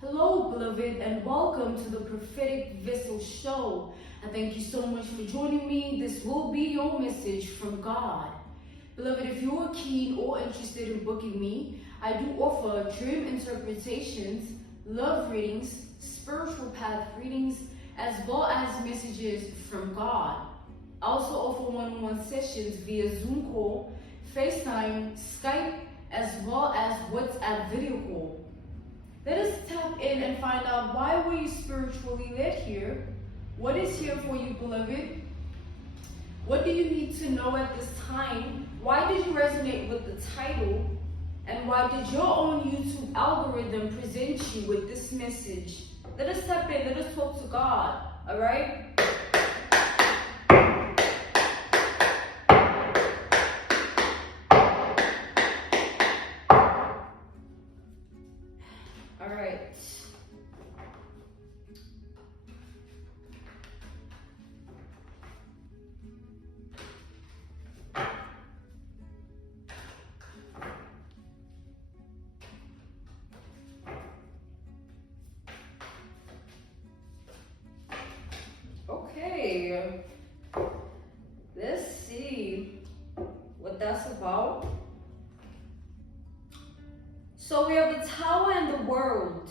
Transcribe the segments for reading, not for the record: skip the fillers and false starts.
Hello, beloved, and welcome to the Prophetic Vessel Show. And thank you so much for joining me. This will be your message from God. Beloved, if you are keen or interested in booking me, I do offer dream interpretations, love readings, spiritual path readings, as well as messages from God. I also offer one-on-one sessions via Zoom call, FaceTime, Skype, as well as WhatsApp video call. Let us tap in and find out, why were you spiritually led here? What is here for you, beloved? What do you need to know at this time? Why did you resonate with the title? And why did your own YouTube algorithm present you with this message? Let us tap in, let us talk to God, all right? All right. Okay. Let's see what that's about. So we have the Tower and the World.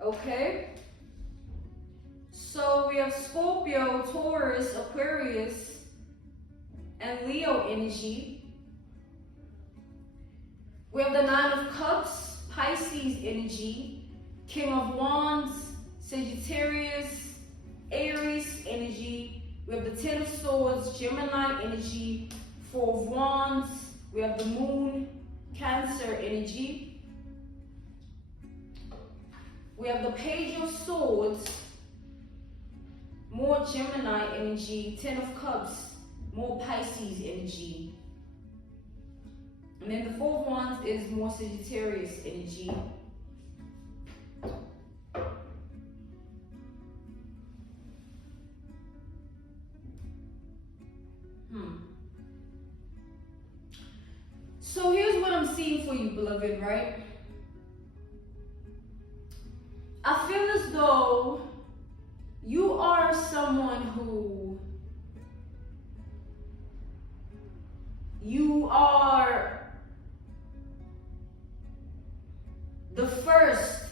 Okay. So we have Scorpio, Taurus, Aquarius, and Leo energy. We have the Nine of Cups, Pisces energy, King of Wands, Sagittarius, Aries energy. We have the Ten of Swords, Gemini energy, Four of Wands. We have the Moon, Cancer energy. We have the Page of Swords, more Gemini energy. Ten of Cups, more Pisces energy. And then the Four of Wands is more Sagittarius energy. So here's what I'm seeing for you, beloved, right? I feel as though you are someone who you are the first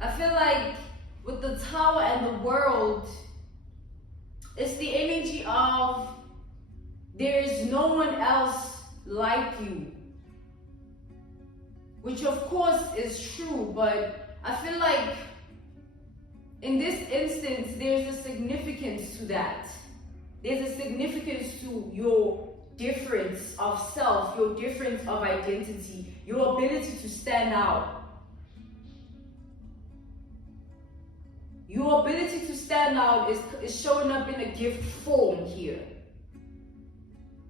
I feel like with the Tower and the World, it's the energy of there is no one else like you. Which of course is true, but I feel like in this instance, there's a significance to that. There's a significance to your difference of self, your difference of identity, your ability to stand out. Your ability to stand out is showing up in a gift form here.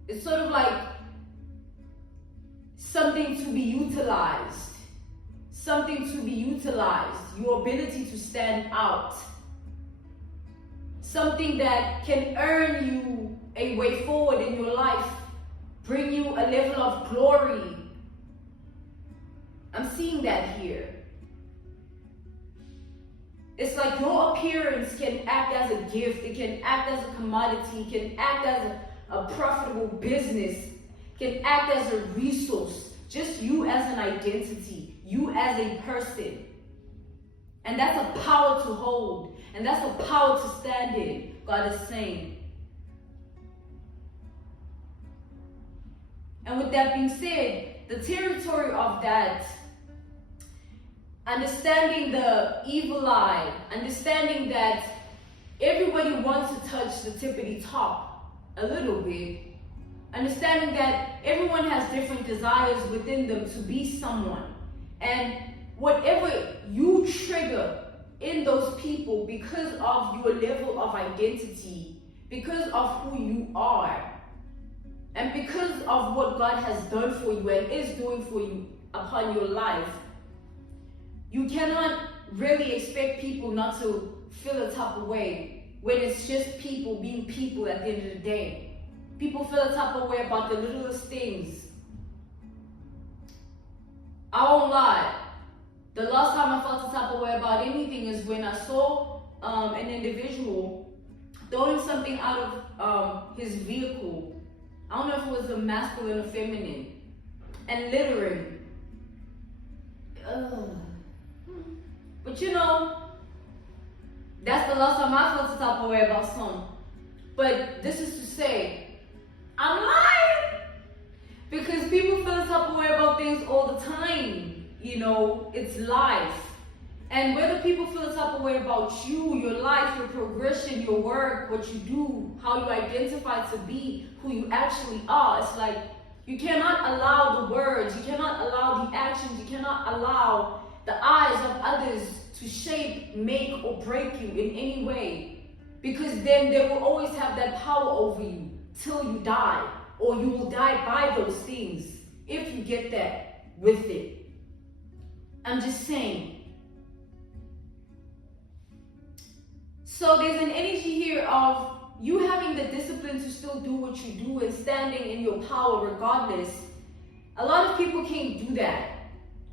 It's sort of like something to be utilized. Something to be utilized. Your ability to stand out. Something that can earn you a way forward in your life. Bring you a level of glory. I'm seeing that here. It's like your appearance can act as a gift, it can act as a commodity, it can act as a profitable business, it can act as a resource. Just you as an identity, you as a person. And that's a power to hold, and that's a power to stand in, God is saying. And with that being said, the territory of that, understanding the evil eye, understanding that everybody wants to touch the tippity top a little bit, understanding that everyone has different desires within them to be someone, and whatever you trigger in those people because of your level of identity, because of who you are, and because of what God has done for you and is doing for you upon your life, you cannot really expect people not to feel a type of way when it's just people being people at the end of the day. People feel a type of way about the littlest things. I won't lie. The last time I felt a type of way about anything is when I saw an individual throwing something out of his vehicle. I don't know if it was a masculine or feminine. And littering. But you know, that's the last time I felt a type of way about something. But this is to say, I'm lying! Because people feel a type of way about things all the time. You know, it's life. And whether people feel a type of way about you, your life, your progression, your work, what you do, how you identify to be who you actually are, it's like you cannot allow the words, you cannot allow the actions, you cannot allow the eyes of others to shape, make, or break you in any way. Because then they will always have that power over you till you die, or you will die by those things if you get that with it. I'm just saying. So there's an energy here of you having the discipline to still do what you do and standing in your power regardless. A lot of people can't do that.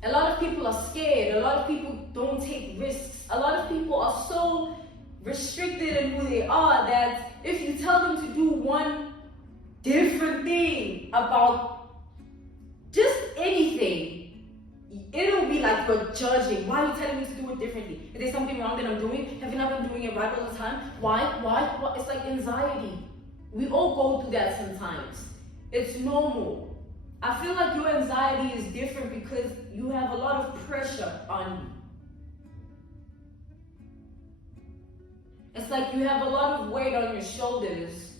A lot of people are scared. A lot of people don't take risks. A lot of people are so restricted in who they are that if you tell them to do one different thing about just anything, it'll be like you're judging. Why are you telling me to do it differently? Is there something wrong that I'm doing? Have you not been doing it right all the time? Why? It's like anxiety. We all go through that sometimes. It's normal. I feel like your anxiety is different because you have a lot of pressure on you. It's like you have a lot of weight on your shoulders.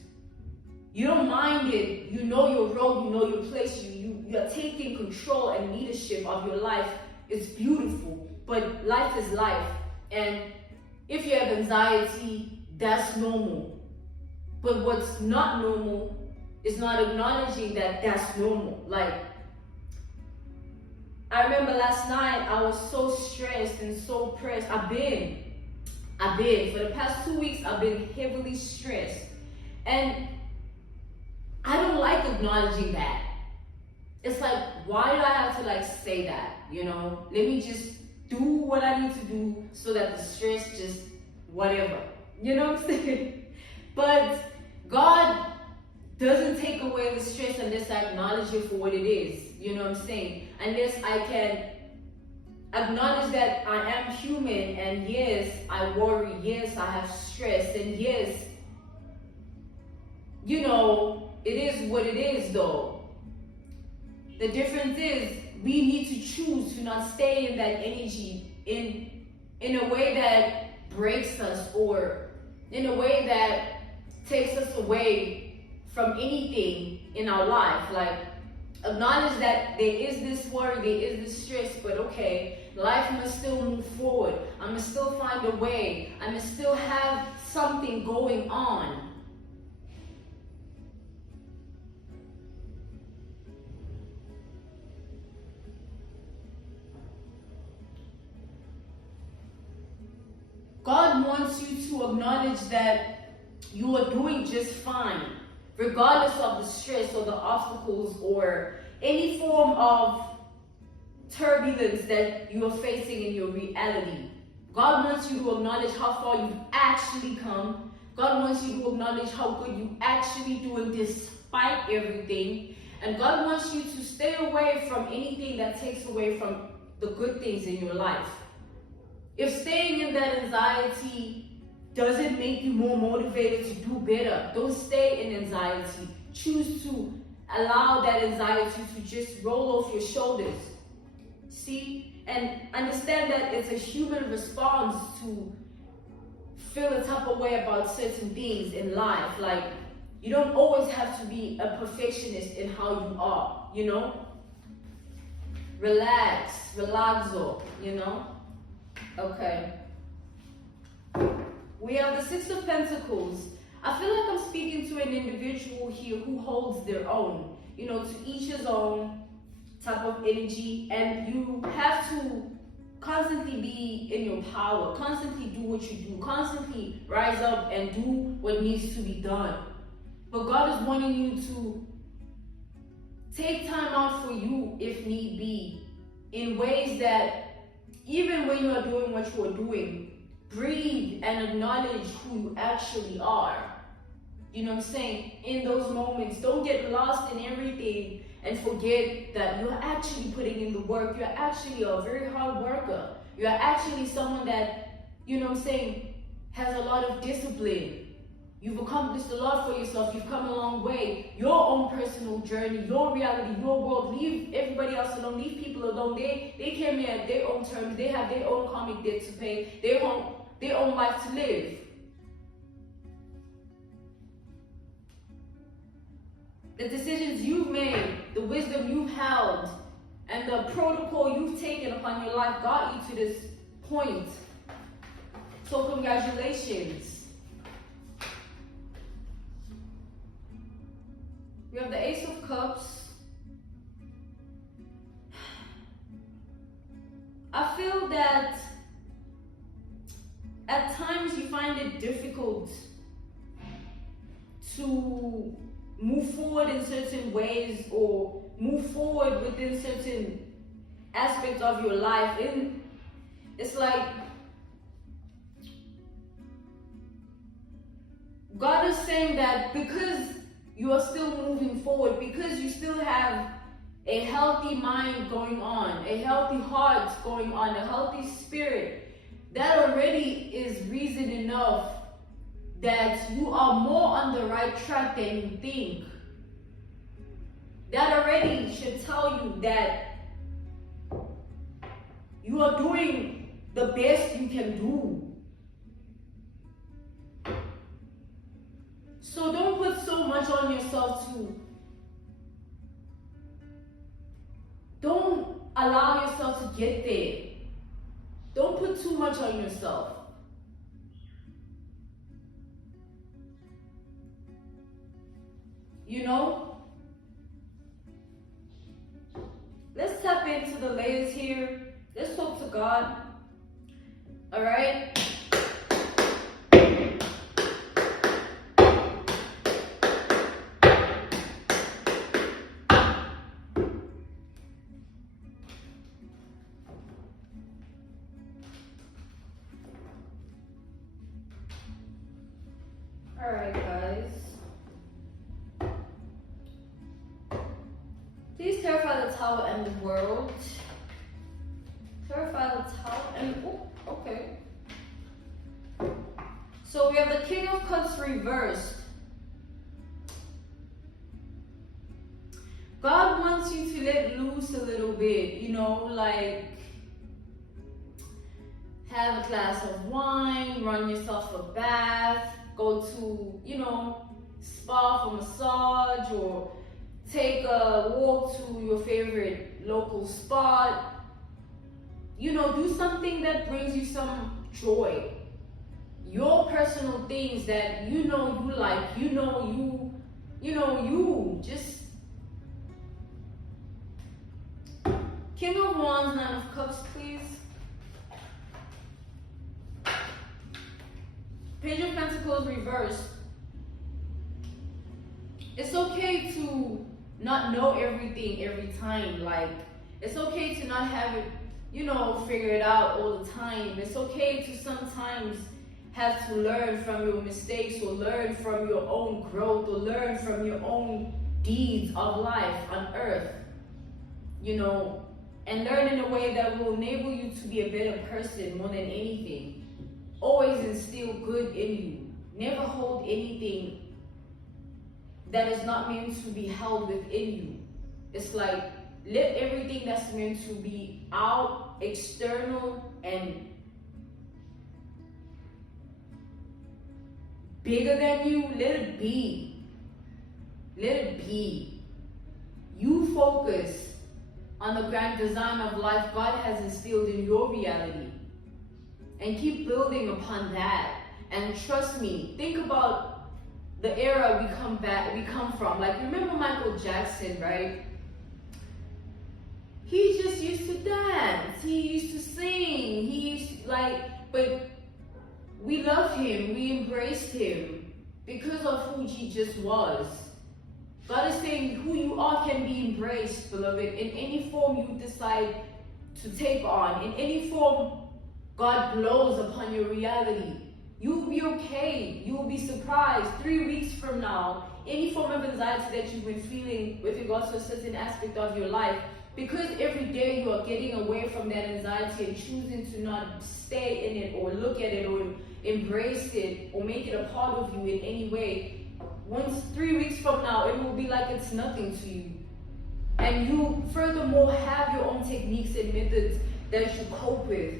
You don't mind it. You know your role, you know your place. You're taking control and leadership of your life. It's beautiful, but life is life. And if you have anxiety, that's normal. But what's not normal is not acknowledging that that's normal. Like, I remember last night, I was so stressed and so pressed. I've been, for the past 2 weeks, I've been heavily stressed. And I don't like acknowledging that. It's like, why do I have to like say that? You know, let me just do what I need to do so that the stress just whatever. You know what I'm saying? But God doesn't take away the stress unless I acknowledge it for what it is. You know what I'm saying? Unless I can acknowledge that I am human, and yes, I worry, yes, I have stress, and yes, you know, it is what it is though. The difference is we need to choose to not stay in that energy in a way that breaks us or in a way that takes us away from anything in our life. Like, acknowledge that there is this worry, there is this stress, but okay, life must still move forward. I must still find a way. I must still have something going on. God wants you to acknowledge that you are doing just fine, regardless of the stress or the obstacles or any form of turbulence that you are facing in your reality. God wants you to acknowledge how far you've actually come. God wants you to acknowledge how good you actually doing despite everything. And God wants you to stay away from anything that takes away from the good things in your life. If staying in that anxiety doesn't make you more motivated to do better, don't stay in anxiety. Choose to allow that anxiety to just roll off your shoulders. See? And understand that it's a human response to feel a type of way about certain things in life. Like, you don't always have to be a perfectionist in how you are, you know? Relaxo, you know? Okay. We have the Six of Pentacles. I feel like I'm speaking to an individual here who holds their own. You know, to each his own type of energy. And you have to constantly be in your power, constantly do what you do, constantly rise up and do what needs to be done. But God is wanting you to take time out for you if need be, in ways that even when you are doing what you are doing, breathe and acknowledge who you actually are. You know what I'm saying? In those moments, don't get lost in everything and forget that you're actually putting in the work. You're actually a very hard worker. You're actually someone that, you know what I'm saying, has a lot of discipline. You've accomplished a lot for yourself. You've come a long way. Your own personal journey, your reality, your world. Leave everybody else alone. Leave people alone. They came here at their own terms. They have their own karmic debt to pay. Their own life to live. The decisions you've made, the wisdom you've held, and the protocol you've taken upon your life got you to this point. So congratulations. We have the Ace of Cups. I feel that at times you find it difficult to move forward in certain ways or move forward within certain aspects of your life. And it's like God is saying that because you are still moving forward, because you still have a healthy mind going on, a healthy heart going on, a healthy spirit, that already is reason enough that you are more on the right track than you think. That already should tell you that you are doing the best you can do. So don't put so much on yourself don't allow yourself to get there. Don't put too much on yourself. You know? Let's tap into the layers here. Let's talk to God. Alright? Alright, guys. Please clarify the Tower and the World. Clarify the Tower and... Oh, okay. So we have the King of Cups reversed. God wants you to let loose a little bit, you know, like have a glass of wine, run yourself a bath, go to, you know, spa for massage, or take a walk to your favorite local spot. You know, do something that brings you some joy. Your personal things that you know you like, you just... King of Wands, Nine of Cups, please. Page of Pentacles reversed. It's okay to not know everything every time. Like, it's okay to not have it, you know, figure it out all the time. It's okay to sometimes have to learn from your mistakes, or learn from your own growth, or learn from your own deeds of life on earth. You know, and learn in a way that will enable you to be a better person more than anything. Always instill good in you. Never hold anything that is not meant to be held within you. It's like, let everything that's meant to be out, external, and bigger than you, let it be. Let it be. You focus on the grand design of life God has instilled in your reality, and keep building upon that. And trust me, think about the era we come from. Like, remember Michael Jackson, right? he just used to dance, he used to sing, he used to, but we loved him, we embraced him because of who he just was. God is saying who you are can be embraced, beloved, in any form you decide to take on, in any form God blows upon your reality. You'll be okay. You'll be surprised 3 weeks from now. Any form of anxiety that you've been feeling with regards to a certain aspect of your life, because every day you are getting away from that anxiety and choosing to not stay in it or look at it or embrace it or make it a part of you in any way, once 3 weeks from now, it will be like it's nothing to you. And you furthermore have your own techniques and methods that you cope with.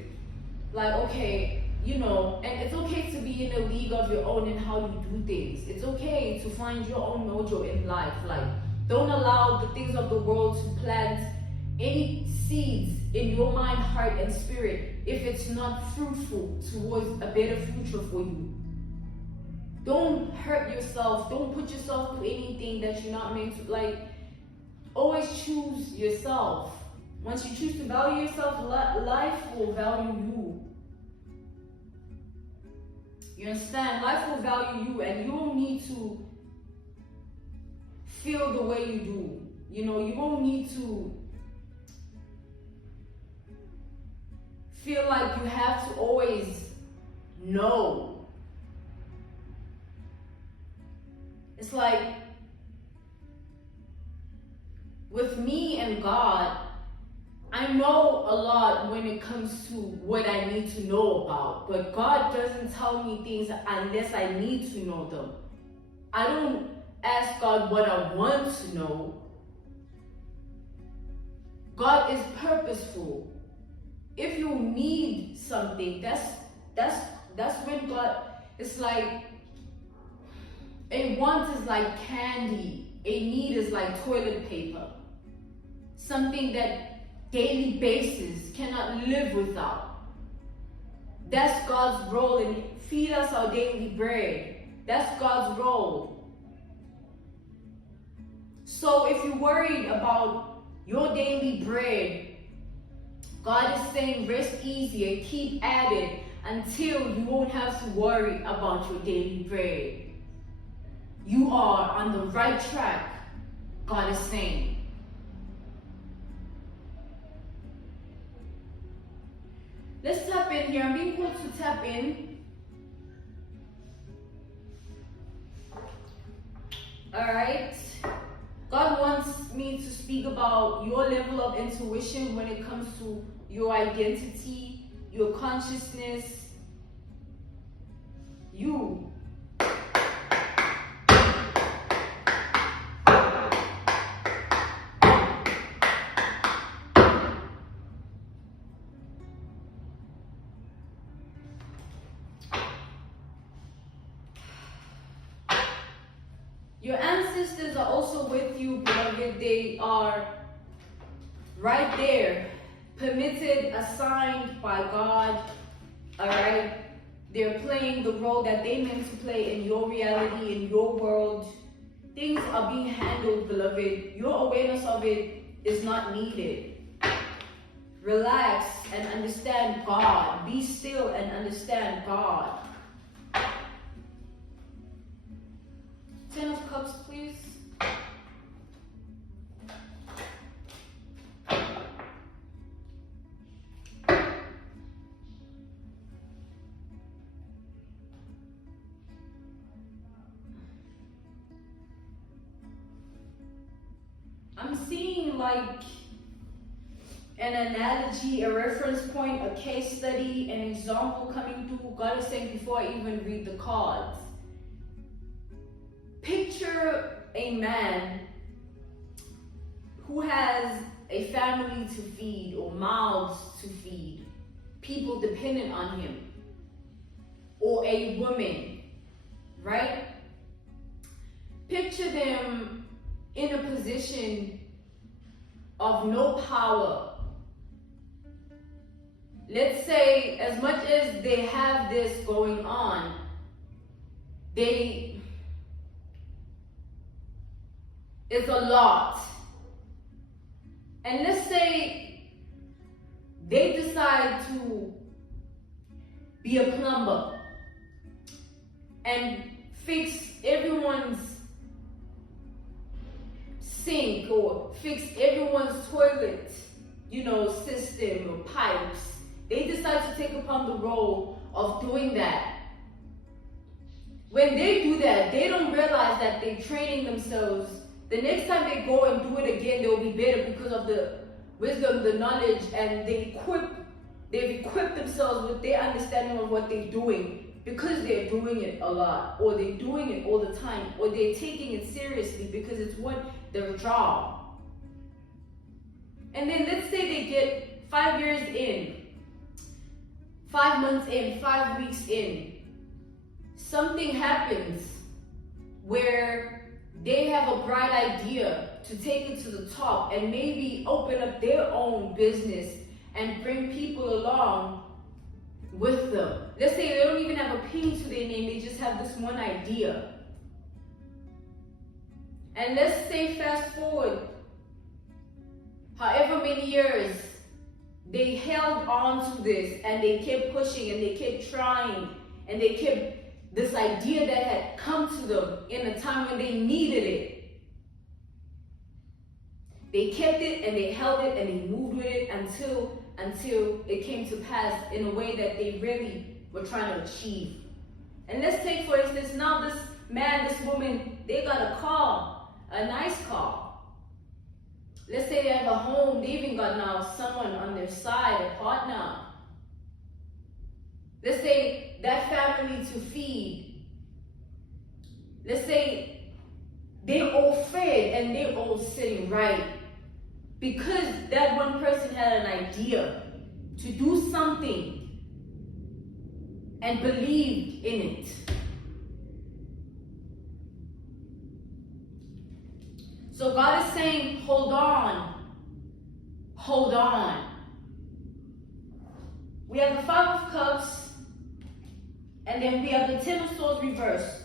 Like, okay, and it's okay to be in a league of your own in how you do things. It's okay to find your own mojo in life. Like, don't allow the things of the world to plant any seeds in your mind, heart, and spirit if it's not fruitful towards a better future for you. Don't hurt yourself. Don't put yourself through anything that you're not meant to. Always choose yourself. Once you choose to value yourself, life will value you. You understand? Life will value you, and you don't need to feel the way you do. You don't need to feel like you have to always know. It's like, with me and God, I know a lot when it comes to what I need to know about, but God doesn't tell me things unless I need to know them. I don't ask God what I want to know. God is purposeful. If you need something, that's when God, it's like, a want is like candy, a need is like toilet paper. Something that daily basis cannot live without. That's God's role in feed us our daily bread. That's God's role. So if you're worried about your daily bread, God is saying rest easy and keep at it until you won't have to worry about your daily bread. You are on the right track, God is saying. Let's tap in here. I'm being called to tap in. Alright. God wants me to speak about your level of intuition when it comes to your identity, your consciousness, you. Your ancestors are also with you, beloved. They are right there, permitted, assigned by God. Alright? They're playing the role that they meant to play in your reality, in your world. Things are being handled, beloved. Your awareness of it is not needed. Relax and understand God. Be still and understand God. 10 of Cups, please. I'm seeing like an analogy, a reference point, a case study, an example coming through. God is saying before I even read the cards. Picture a man who has a family to feed or mouths to feed, people dependent on him, or a woman, right? Picture them in a position of no power. Let's say, as much as they have this going on, it's a lot. And let's say they decide to be a plumber and fix everyone's sink or fix everyone's toilet, system or pipes. They decide to take upon the role of doing that. When they do that, they don't realize that they're training themselves. The next time they go and do it again, they'll be better because of the wisdom, the knowledge, and they've equipped themselves with their understanding of what they're doing because they're doing it a lot, or they're doing it all the time, or they're taking it seriously because it's their job. And then let's say they get 5 years in, 5 months in, 5 weeks in. Something happens where they have a bright idea to take it to the top and maybe open up their own business and bring people along with them. Let's say they don't even have a penny to their name, they just have this one idea. And let's say fast forward however many years, they held on to this and they kept pushing and they kept trying and they kept this idea that had come to them in a time when they needed it. They kept it and they held it and they moved with it until it came to pass in a way that they really were trying to achieve. And let's take, for instance, now this man, this woman, they got a car, a nice car. Let's say they have a home, they even got now someone on their side, a partner. Let's say that family to feed. Let's say they're all fed and they're all sitting right because that one person had an idea to do something and believed in it. So God is saying, hold on. Hold on. We have the 5 of Cups, and then we have the 10 of Swords reversed.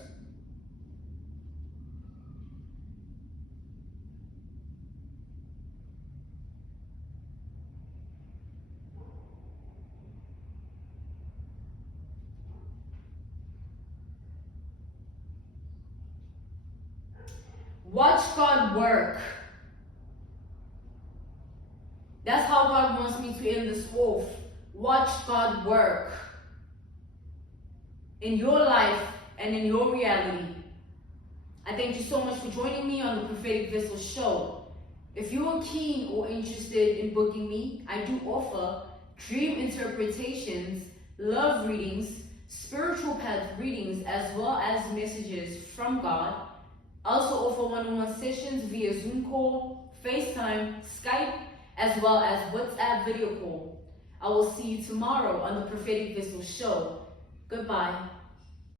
Watch God work. That's how God wants me to end this wolf. Watch God work in your life and in your reality. I thank you so much for joining me on the Prophetic Vessel Show. If you are keen or interested in booking me, I do offer dream interpretations, love readings, spiritual path readings, as well as messages from God. I also offer one-on-one sessions via Zoom call, FaceTime, Skype, as well as WhatsApp video call. I will see you tomorrow on the Prophetic Vessel Show. Goodbye.